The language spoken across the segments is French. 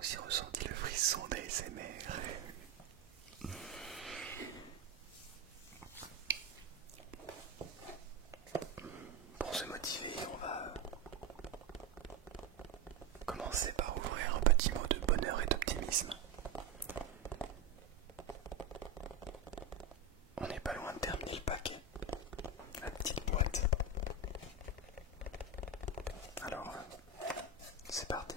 aussi ressenti le frisson d'ASMR. Pour se motiver, on va commencer par ouvrir un petit mot de bonheur et d'optimisme. On n'est pas loin de terminer le paquet, la petite boîte. Alors, c'est parti.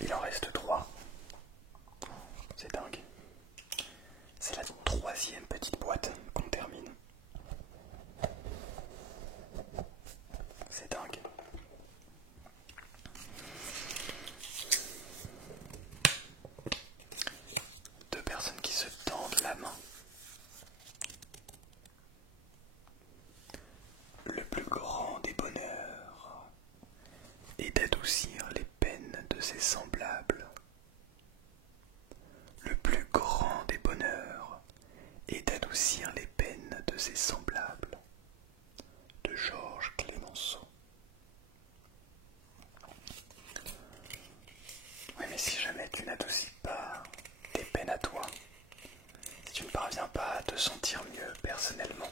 Il en reste 3. C'est dingue. C'est la 3e petite boîte qu'on termine. C'est dingue. Deux personnes qui se tendent la main. Le plus grand des bonheurs est d'adoucir les peines de ses semblables. Le plus grand des bonheurs est d'adoucir les peines de ses semblables. De Georges Clemenceau. Oui, mais si jamais tu n'adoucis pas tes peines à toi, si tu ne parviens pas à te sentir mieux personnellement,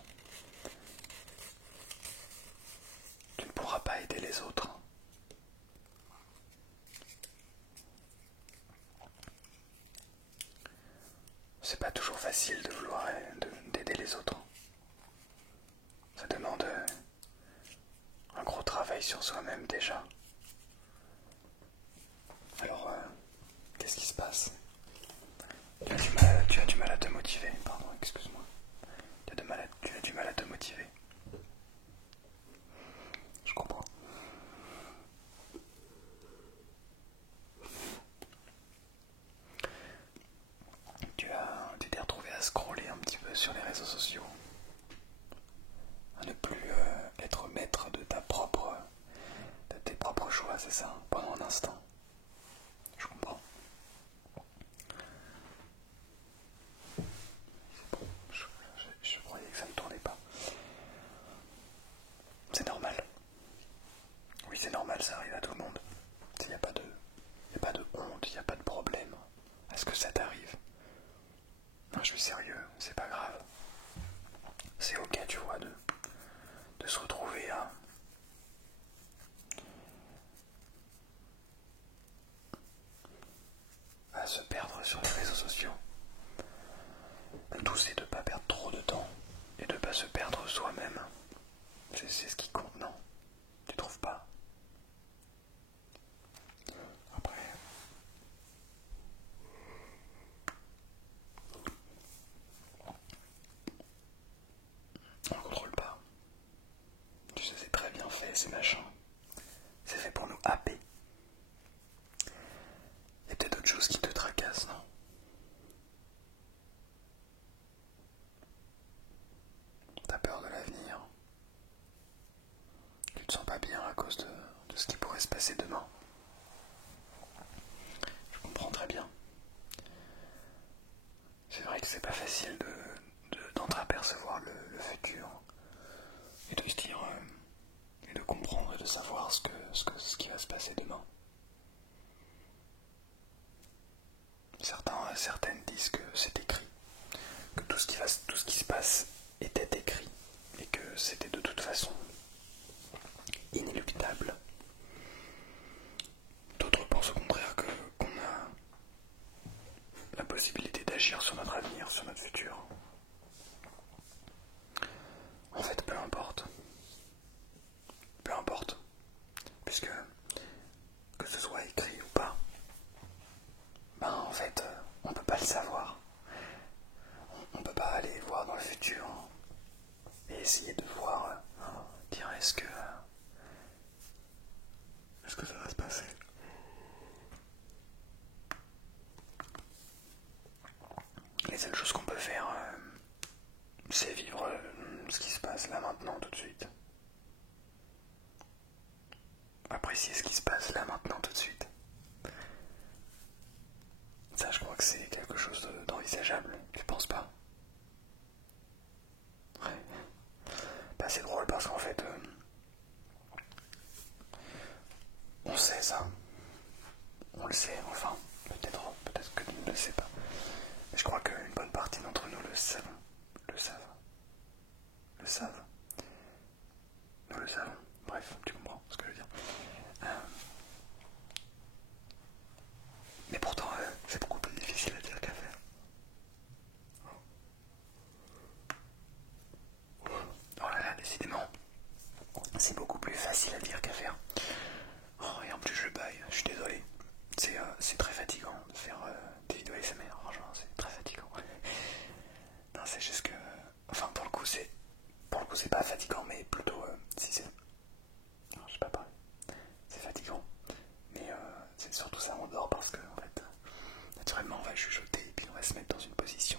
tu ne pourras pas aider les autres. C'est pas toujours facile de vouloir d'aider les autres. Ça demande un gros travail sur soi-même déjà. Alors, qu'est-ce qui se passe? Tu as du mal à te motiver, pardon, excuse-moi. Tu as du mal à te motiver. Je comprends. Tu t'es retrouvé à scroller un petit peu sur les réseaux sociaux, à ne plus être maître de tes propres choix, c'est ça, pendant un instant. Je comprends. Je croyais que ça ne tournait pas. C'est normal. Oui, c'est normal, ça arrive à tout le monde. Il n'y a pas de honte, il n'y a pas de problème. Est-ce que ça t'arrive? Non, je suis sérieux, c'est pas grave. C'est ok, tu vois, de se retrouver à se perdre sur les réseaux sociaux. Le tout, c'est de ne pas perdre trop de temps et de ne pas se perdre soi-même. C'est ce qui compte, non? Tu trouves pas? Après, on ne contrôle pas. Tu sais, c'est très bien fait, ces machins. C'est fait pour nous happer. Il y a peut-être d'autres choses qui te tracassent, non? T'as peur de l'avenir. Tu te sens pas bien à cause de ce qui pourrait se passer demain. Je comprends très bien. C'est vrai que c'est pas facile d'entreapercevoir le futur et de se dire et de comprendre et de savoir ce qui va se passer demain. Certaines disent que c'est écrit, que tout ce qui se passe était écrit et que c'était de toute façon inéluctable. D'autres pensent au contraire qu'on a la possibilité d'agir sur notre avenir, sur notre futur. En fait, peu importe. Peu importe. Puisque, que ce soit écrit ou pas, en fait, on peut pas le savoir. On peut pas aller voir dans le futur et essayer de voir, dire est-ce que ça va se passer? Les seules choses qu'on peut faire, c'est vivre ce qui se passe là maintenant tout de suite. Apprécier ce qui se passe là maintenant tout de suite. Ça, je crois que c'est quelque chose d'envisageable, tu penses pas? Ouais. Bah c'est drôle savent. Nous le savons. Bref, tu comprends ce que je veux dire. Mais pourtant, c'est beaucoup plus difficile à dire qu'à faire. Oh là là, décidément, c'est beaucoup plus facile à dire qu'à faire. Oh, et en plus, je baille, je suis désolé. C'est très fatigant de faire des vidéos ASMR, franchement, c'est très fatigant. Non, c'est juste que. Enfin, pour le coup, c'est pas fatigant, mais plutôt. Si c'est. Non, je sais pas parler. C'est fatigant. Mais c'est surtout ça, on dort parce que, en fait, naturellement, on va chuchoter et puis on va se mettre dans une position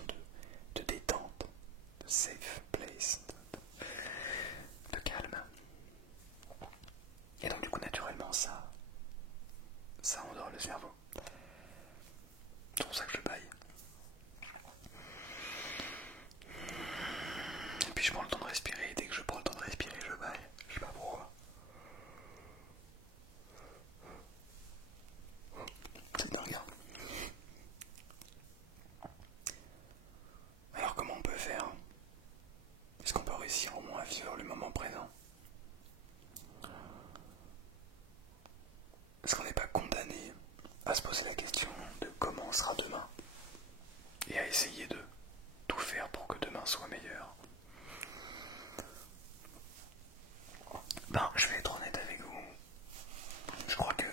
de détente, de safe place, de calme. Et donc, du coup, naturellement, ça endort le cerveau. C'est pour ça que je baille. Et puis je prends le temps de respirer, et dès que je prends le temps de respirer, je baille. Je sais pas pourquoi. C'est dingue. Alors comment on peut faire? Est-ce qu'on peut réussir au moins à vivre le moment présent? Est-ce qu'on n'est pas condamné à se poser la question de comment sera demain? Et à essayer de tout faire pour que demain soit meilleur? Ben, je vais être honnête avec vous. Je crois que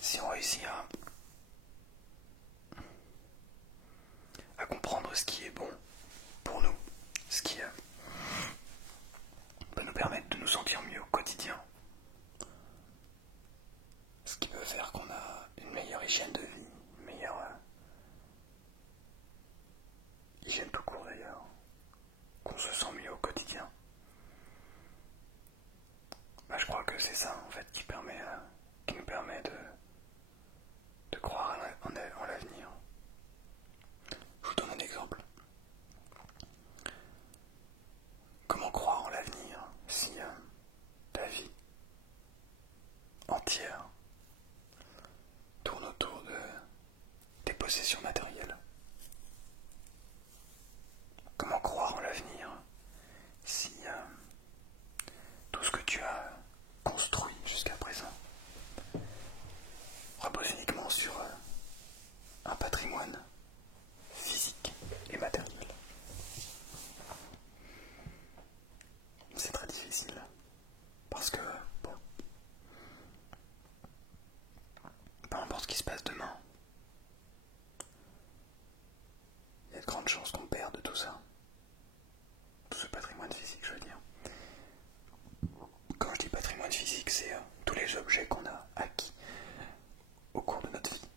si on réussit à comprendre ce qui est bon pour nous, ce qui peut nous permettre de nous sentir mieux au quotidien, ce qui peut faire qu'on a une meilleure hygiène de vie, une meilleure hygiène tout court d'ailleurs, qu'on se sent mieux au quotidien. Bah, je crois que c'est ça en fait qui nous permet de croire en l'avenir. Je vous donne un exemple. Comment croire en l'avenir si ta vie entière tourne autour de tes possessions matérielles? Comment croire en l'avenir si tout ce que tu as construit jusqu'à présent repose uniquement sur un patrimoine physique et matériel? C'est très difficile parce que, bon, peu importe ce qui se passe demain, il y a de grandes chances qu'on perde tout ça, tout ce patrimoine physique, je veux dire. Quand je dis patrimoine physique, c'est tous les objets qu'on a acquis au cours de notre vie.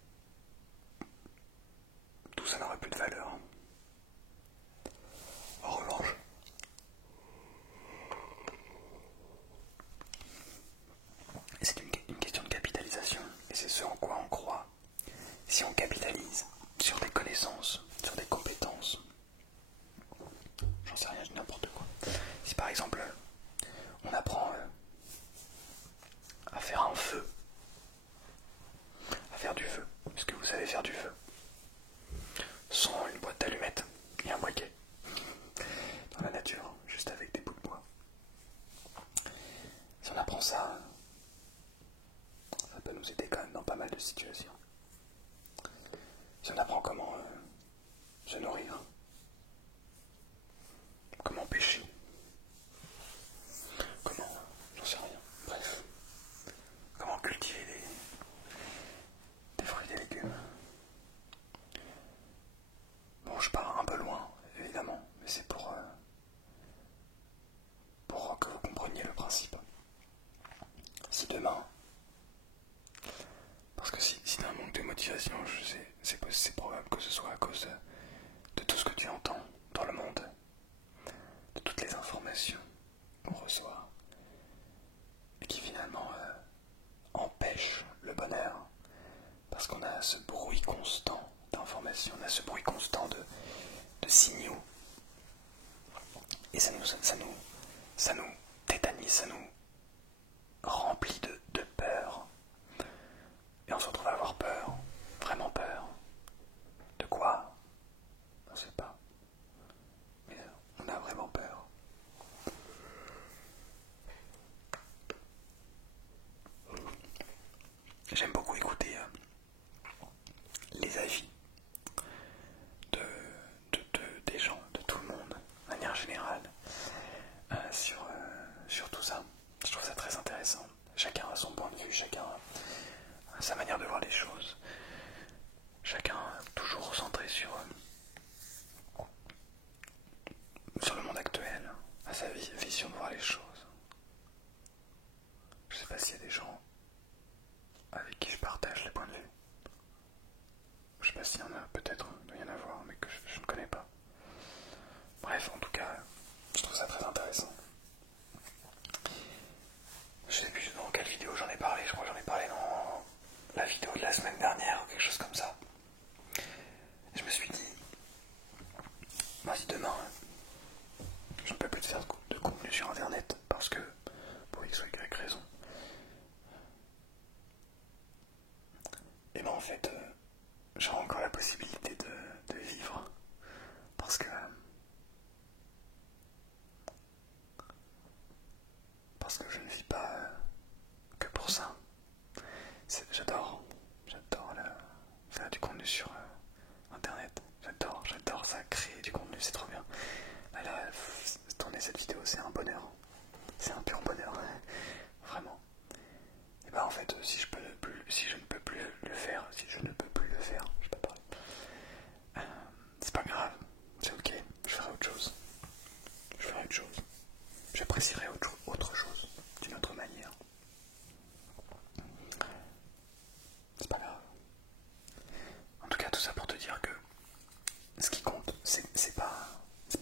Tout ça n'aurait plus de valeur. En revanche, c'est une question de capitalisation, et c'est ce en quoi on croit. Si on capitalise sur des connaissances, sur des compétences, j'en sais rien, je dis n'importe quoi. Si par exemple, on apprend à faire un feu, à faire du feu, est-ce que vous savez faire du feu? Sans une boîte d'allumettes et un briquet. Dans la nature, juste avec des bouts de bois. Si on apprend ça, ça peut nous aider quand même dans pas mal de situations. Si on apprend comment se nourrir, comment pêcher, comment, j'en sais rien, bref, comment cultiver des fruits et des légumes. Bon, je pars un peu loin, évidemment, mais c'est pour que vous compreniez le principe. Si demain, parce que si t'as un manque de motivation, je sais, c'est probable que ce soit à cause de tout ce que tu entends dans le monde, de toutes les informations qu'on reçoit, et qui finalement empêchent le bonheur, parce qu'on a ce bruit constant d'informations, on a ce bruit constant de signaux, et ça nous tétanise, ça nous remplit de peur. Et on se retrouve à avoir peur, vraiment peur. De quoi? On ne sait pas. Mais j'apprécierai autre chose, d'une autre manière. C'est pas grave. En tout cas, tout ça pour te dire que ce qui compte, c'est pas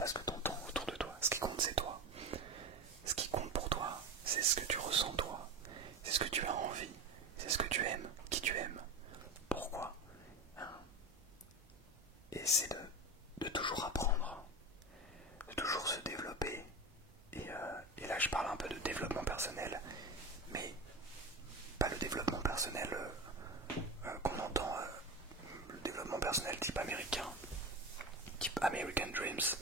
ce que t'entends autour de toi. Ce qui compte, c'est toi. Ce qui compte pour toi, c'est ce que tu ressens toi. C'est ce que tu as envie. C'est ce que tu aimes. Qui tu aimes. Pourquoi. Hein. Et c'est de toujours apprendre. De toujours se développer. Et là, je parle un peu de développement personnel. Mais pas le développement personnel qu'on entend. Le développement personnel type américain. Type American Dreams.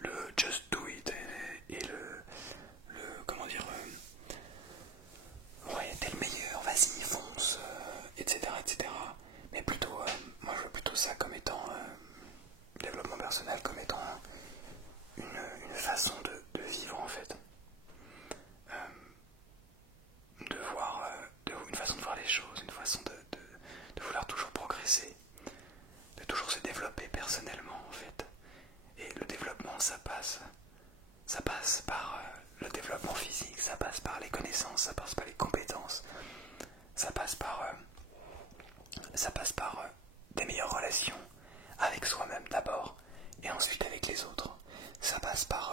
Le Just Do It. Et le comment dire, ouais, t'es le meilleur, vas-y, fonce, etc., etc. Mais plutôt, moi je vois plutôt ça comme étant, développement personnel, comme étant une façon de vivre en fait. De voir, une façon de voir les choses, une façon de vouloir toujours progresser, de toujours se développer personnellement en fait. Et le développement, ça passe par le développement physique, ça passe par les connaissances, ça passe par les compétences, ça passe par des meilleures relations avec soi-même d'abord et ensuite avec les autres. Ça passe par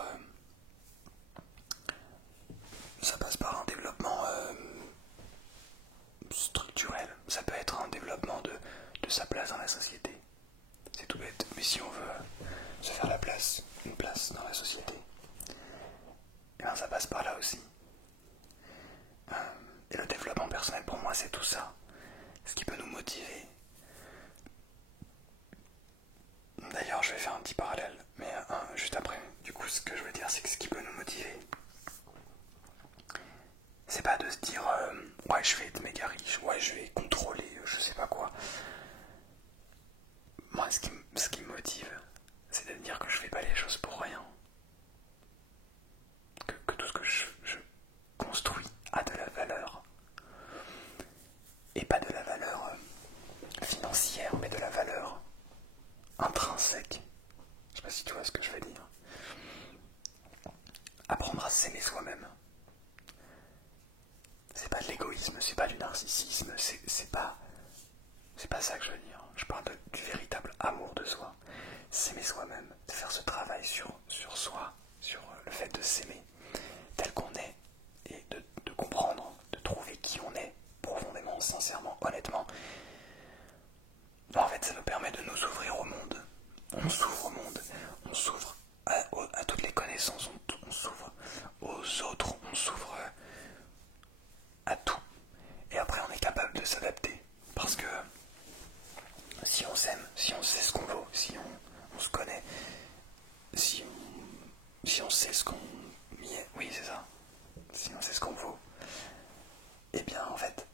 un développement structurel. Ça peut être un développement de sa place dans la société. C'est tout bête, mais si on veut se faire une place dans la société, et bien ça passe par là aussi. Et le développement personnel pour moi c'est tout ça. Ce qui peut nous motiver. D'ailleurs je vais faire un petit parallèle, mais juste après. Du coup ce que je veux dire c'est que ce qui peut nous motiver, c'est pas de se dire ouais je vais être méga riche, ouais je vais contrôler je sais pas quoi. Moi ce qui me motive, c'est de me dire que je fais pas les choses pour rien. Que tout ce que je construis a de la valeur. Et pas de la valeur financière, mais de la valeur intrinsèque. Je sais pas si tu vois ce que je veux dire. Apprendre à s'aimer soi-même. C'est pas de l'égoïsme, c'est pas du narcissisme, c'est pas ça que je veux dire. Je parle du véritable amour de soi. S'aimer soi-même, de faire ce travail sur soi, sur le fait de s'aimer tel qu'on est et de comprendre, de trouver qui on est profondément, sincèrement, honnêtement. En fait, ça nous permet de nous ouvrir au monde. On s'ouvre au monde, on s'ouvre à toutes les connaissances, on s'ouvre aux autres, on s'ouvre à tout. Et après, on est capable de s'adapter. Parce que si on s'aime, si on sait ce qu'on vaut, si on se connaît, si on sait ce qu'on y est, oui, c'est ça. Si on sait ce qu'on vaut, et bien, en fait,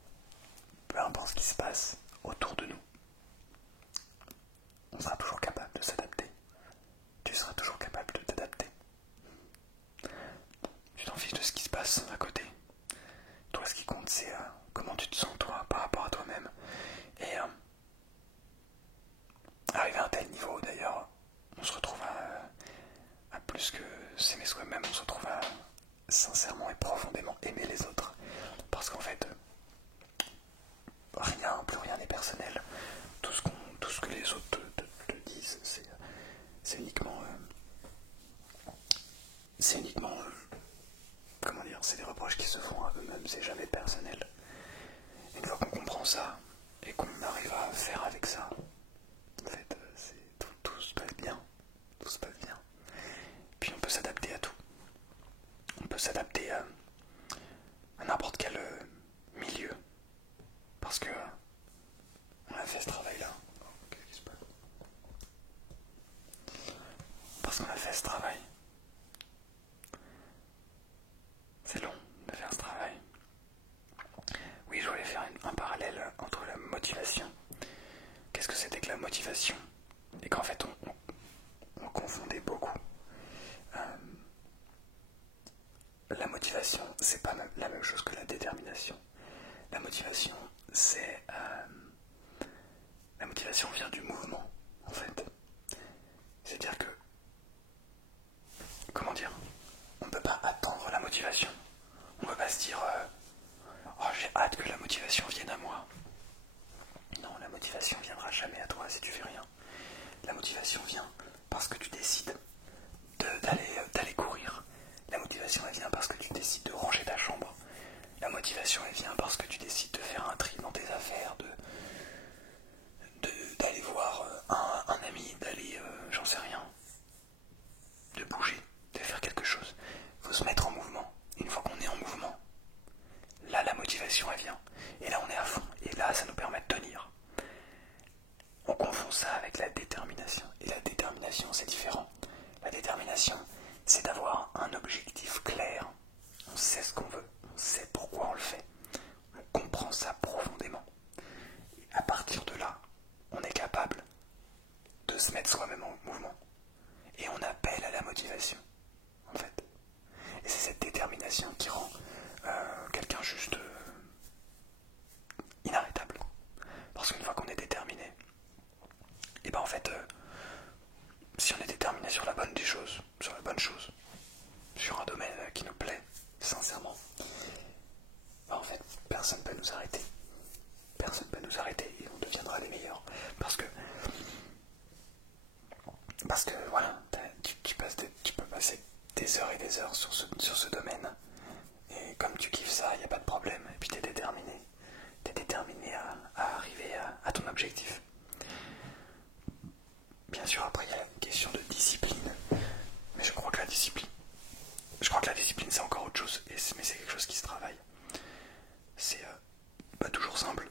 peu importe ce qui se passe autour de nous, on sera toujours capable de s'adapter. Tu seras toujours capable de t'adapter. Tu t'en fiches de ce qui se passe à côté. Toi, ce qui compte, c'est comment tu te sens, toi, par rapport à toi-même. Et arrivé à un tel niveau, d'ailleurs, on se retrouve à plus que s'aimer soi-même, on se retrouve à sincèrement et profondément aimer les autres. Parce qu'en fait, plus rien n'est personnel. Tout ce que les autres te disent, c'est uniquement... comment dire, c'est des reproches qui se font à eux-mêmes, c'est jamais personnel. Une fois qu'on comprend ça, et qu'on arrive à faire avec ça, en fait, tout se passe bien. Tout se passe bien. Puis on peut s'adapter à tout. On peut s'adapter à n'importe quel milieu. Parce que on a fait ce travail-là. Qu'est-ce qui se passe ? Parce qu'on a fait ce travail. C'est long de faire ce travail. Oui, je voulais faire un parallèle entre la motivation. Qu'est-ce que c'était que la motivation ? Et qu'en fait, on confondait beaucoup. La motivation, c'est pas la même chose que la détermination. La motivation, la motivation vient du mouvement, en fait. C'est-à-dire que, comment dire, on ne peut pas attendre la motivation. bouger, de faire quelque chose. Il faut se mettre en mouvement. Une fois qu'on est en mouvement, là la motivation elle vient. Et là on est à fond. Et là ça nous permet de tenir. On confond ça avec la détermination. Et la détermination c'est différent. La détermination c'est d'avoir un objectif clair. On sait ce qu'on veut. On sait pourquoi on le fait. On comprend ça profondément. Et à partir de là, on est capable de se mettre soi-même en mouvement. Et on appelle à la motivation, en fait. Et c'est cette détermination qui rend quelqu'un juste inarrêtable. Parce qu'une fois qu'on est déterminé, et ben en fait, si on est déterminé sur la bonne des choses, sur la bonne chose, sur un domaine qui nous plaît, sincèrement, ben en fait, personne ne peut nous arrêter. Personne ne peut nous arrêter et on deviendra les meilleurs. Parce que voilà, tu peux passer des heures et des heures sur ce domaine. Et comme tu kiffes ça, il n'y a pas de problème. Et puis tu es déterminé. Tu es déterminé à arriver à ton objectif. Bien sûr, après, il y a une question de discipline. Mais je crois que la discipline, c'est encore autre chose. Mais c'est quelque chose qui se travaille. C'est pas toujours simple.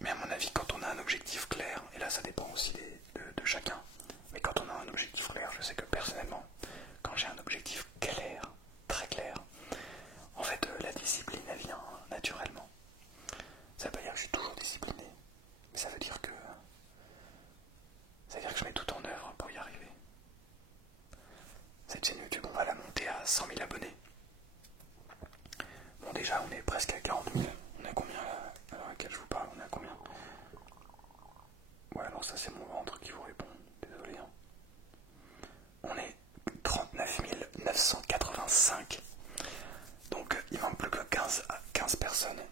Mais à mon avis, quand on a un objectif clair, et là ça dépend aussi de chacun, mais quand on a un objectif clair, je sais que personnellement, quand j'ai un objectif clair, très clair, en fait la discipline elle vient naturellement. Ça veut pas dire que je suis toujours discipliné, mais ça veut dire que je mets tout en œuvre pour y arriver. Cette chaîne YouTube, on va la monter à 100 000 abonnés. Bon déjà on est presque à 40 000. On est combien là, à l'heure à laquelle je vous parle? On est à combien? Ouais, non, ça c'est mon ventre qui vous répond, désolé. Hein. On est 39 985. Donc il manque plus que 15 personnes.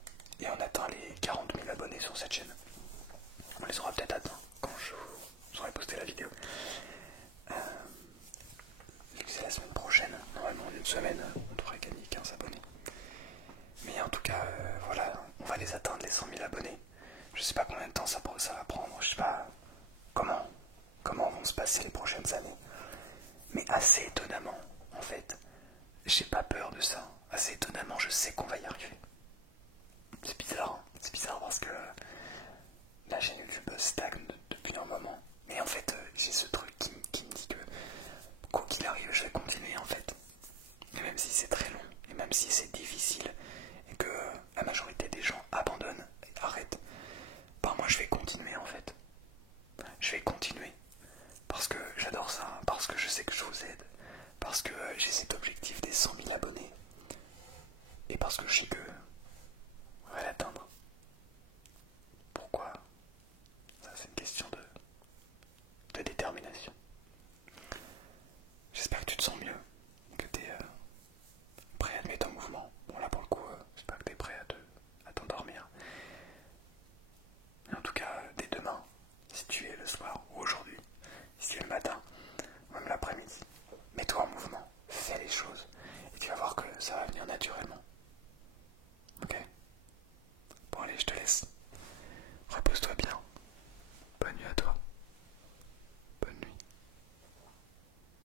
Et on atteint les 40 000 abonnés sur cette chaîne. On les aura peut-être atteints quand je vous aurai posté la vidéo. Vu que c'est la semaine prochaine, normalement en une semaine, on devrait gagner 15 abonnés. Mais en tout cas, voilà, on va les atteindre les 100 000 abonnés. Je sais pas combien de temps ça va prendre, je sais pas comment vont se passer les prochaines années. Mais assez étonnamment, en fait, j'ai pas peur de ça. Assez étonnamment, je sais qu'on va y arriver. C'est bizarre parce que la chaîne YouTube stagne depuis un moment. Mais en fait, j'ai ce truc qui me dit que quoi qu'il arrive, je vais continuer en fait. Et même si c'est très long, et même si c'est difficile, et que la majorité des gens abandonnent et arrêtent, ben moi je vais continuer en fait. Je vais continuer. Parce que j'adore ça, parce que je sais que je vous aide, parce que j'ai cet objectif des 100 000 abonnés, et parce que je sais que on va l'atteindre.